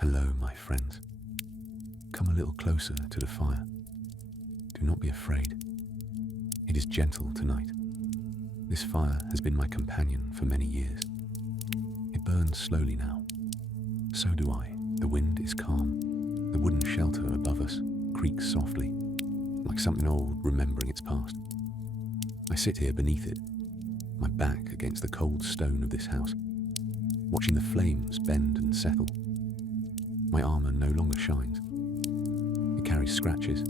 Hello, my friends. Come a little closer to the fire. Do not be afraid. It is gentle tonight. This fire has been my companion for many years. It burns slowly now. So do I. The wind is calm. The wooden shelter above us creaks softly, like something old remembering its past. I sit here beneath it, my back against the cold stone of this house, watching the flames bend and settle. My armor no longer shines. It carries scratches,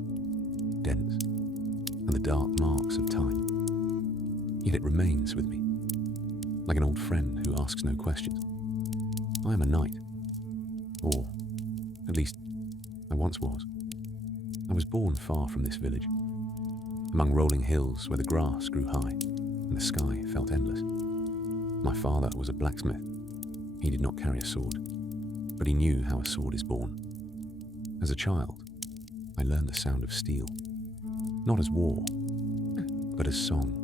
dents, and the dark marks of time. Yet it remains with me, like an old friend who asks no questions. I am a knight, or at least I once was. I was born far from this village, among rolling hills where the grass grew high and the sky felt endless. My father was a blacksmith. He did not carry a sword, but he knew how a sword is born. As a child, I learned the sound of steel, not as war, but as song.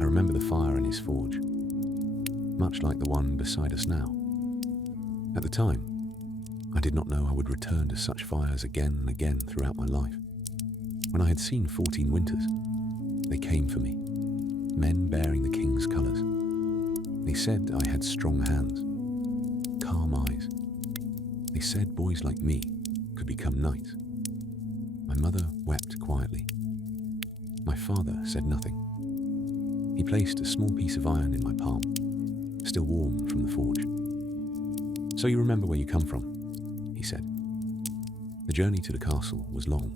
I remember the fire in his forge, much like the one beside us now. At the time, I did not know I would return to such fires again and again throughout my life. When I had seen 14 winters, they came for me, men bearing the king's colours. They said I had strong hands, calm eyes. They said boys like me could become knights. My mother wept quietly. My father said nothing. He placed a small piece of iron in my palm, still warm from the forge. "So you remember where you come from," he said. The journey to the castle was long.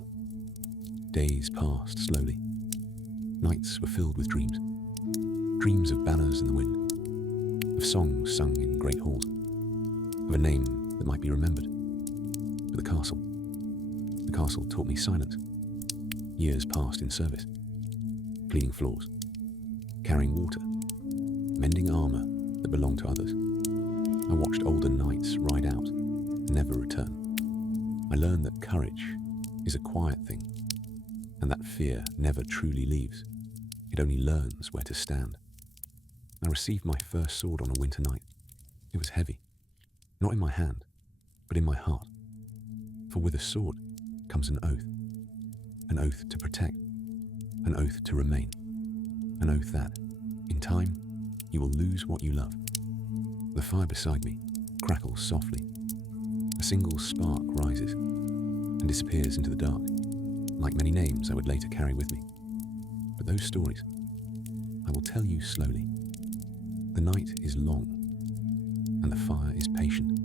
Days passed slowly. Nights were filled with dreams. Dreams of banners in the wind, of songs sung in great halls, of a name that might be remembered. But the castle taught me silence. Years passed in service, cleaning floors, carrying water, mending armor that belonged to others. I watched older knights ride out and never return. I learned that courage is a quiet thing, and that fear never truly leaves. It only learns where to stand. I received my first sword on a winter night. It was heavy, not in my hand, but in my heart. For with a sword comes an oath to protect, an oath to remain, an oath that, in time, you will lose what you love. The fire beside me crackles softly. A single spark rises and disappears into the dark, like many names I would later carry with me. But those stories, I will tell you slowly. The night is long, and the fire is patient.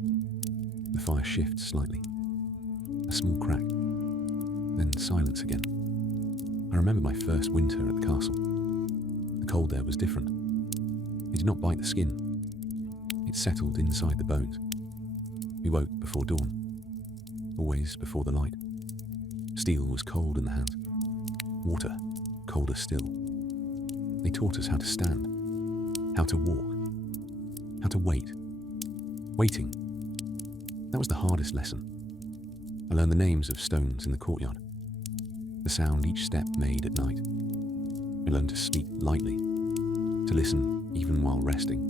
The fire shifts slightly. A small crack, then silence again. I remember my first winter at the castle. The cold air was different. It did not bite the skin. It settled inside the bones. We woke before dawn, always before the light. Steel was cold in the hands, water colder still. They taught us how to stand, how to walk, how to wait. Waiting, that was the hardest lesson. I learned the names of stones in the courtyard, the sound each step made at night. I learned to sleep lightly, to listen even while resting.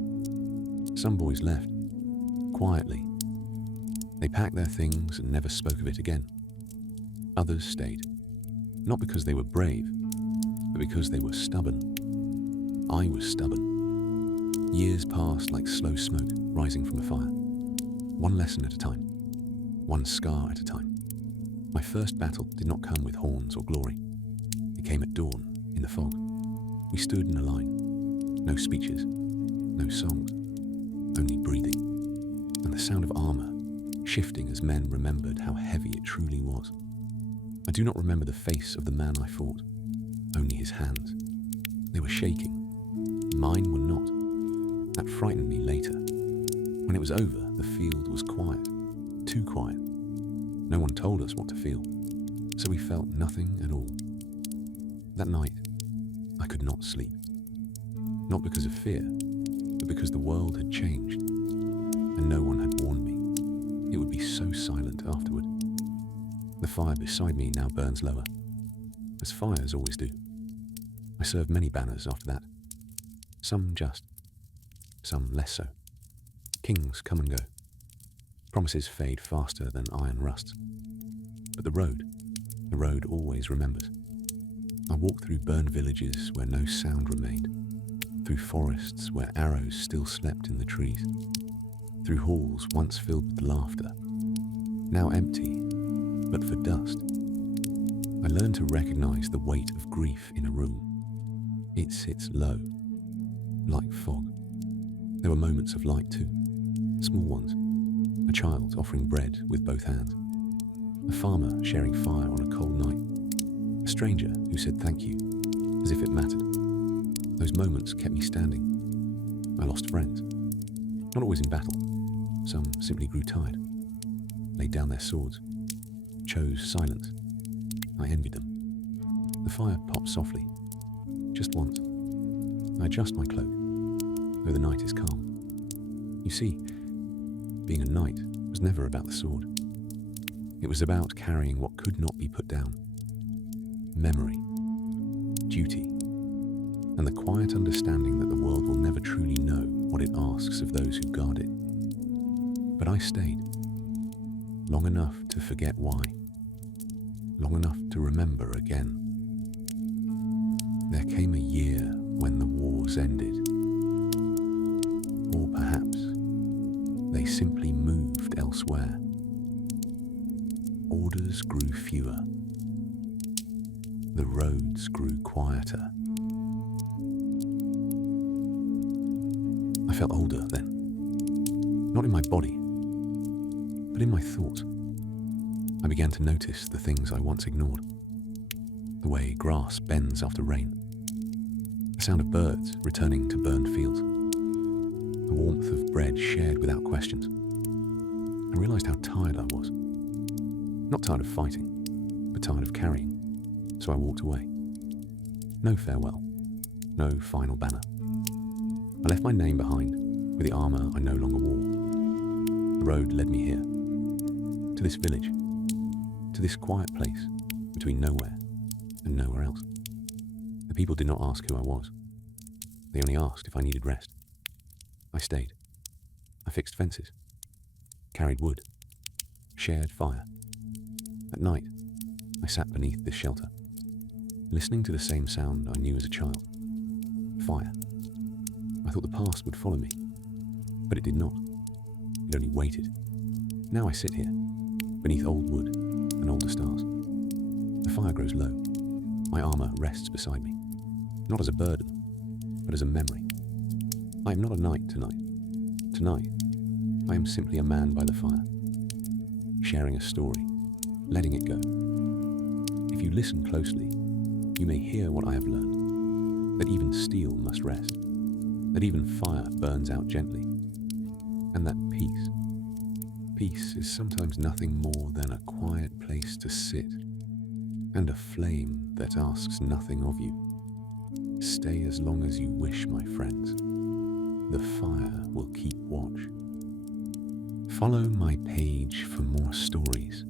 Some boys left, quietly. They packed their things and never spoke of it again. Others stayed, not because they were brave, but because they were stubborn. I was stubborn. Years passed like slow smoke rising from a fire, one lesson at a time, one scar at a time. My first battle did not come with horns or glory. It came at dawn, in the fog. We stood in a line. No speeches, no songs, only breathing, and the sound of armor shifting as men remembered how heavy it truly was. I do not remember the face of the man I fought, only his hands. They were shaking. Mine were not. That frightened me later. When it was over, the field was quiet, too quiet. No one told us what to feel, so we felt nothing at all. That night, I could not sleep. Not because of fear, but because the world had changed, and no one had warned me. It would be so silent afterward. The fire beside me now burns lower, as fires always do. I served many banners after that. Some just, some less so. Kings come and go. Promises fade faster than iron rusts. But the road always remembers. I walked through burned villages where no sound remained, through forests where arrows still slept in the trees, through halls once filled with laughter, now empty, but for dust. I learned to recognize the weight of grief in a room. It sits low, like fog. There were moments of light too, small ones. A child offering bread with both hands, a farmer sharing fire on a cold night, a stranger who said thank you, as if it mattered. Those moments kept me standing. I lost friends, not always in battle. Some simply grew tired, laid down their swords, chose silence. I envied them. The fire popped softly, just once. I adjust my cloak, though the night is calm. You see, being a knight was never about the sword. It was about carrying what could not be put down. Memory, duty, and the quiet understanding that the world will never truly know what it asks of those who guard it. But I stayed, long enough to forget why, long enough to remember again. There came a year when the wars ended, or perhaps they simply moved elsewhere. Orders grew fewer. The roads grew quieter. I felt older then. Not in my body, but in my thoughts. I began to notice the things I once ignored. The way grass bends after rain. The sound of birds returning to burned fields. The warmth of bread shared without questions. I realized how tired I was. Not tired of fighting, but tired of carrying. So I walked away. No farewell, no final banner. I left my name behind with the armor I no longer wore. The road led me here, to this village, to this quiet place between nowhere and nowhere else. The people did not ask who I was. They only asked if I needed rest. I stayed. I fixed fences, carried wood, shared fire. At night, I sat beneath this shelter, listening to the same sound I knew as a child. Fire. I thought the past would follow me, but it did not. It only waited. Now I sit here, beneath old wood and older stars. The fire grows low. My armor rests beside me, not as a burden, but as a memory. I am not a knight tonight. Tonight, I am simply a man by the fire, sharing a story, letting it go. If you listen closely, you may hear what I have learned, that even steel must rest, that even fire burns out gently, and that peace is sometimes nothing more than a quiet place to sit, and a flame that asks nothing of you. Stay as long as you wish, my friends. The fire will keep watch. Follow my page for more stories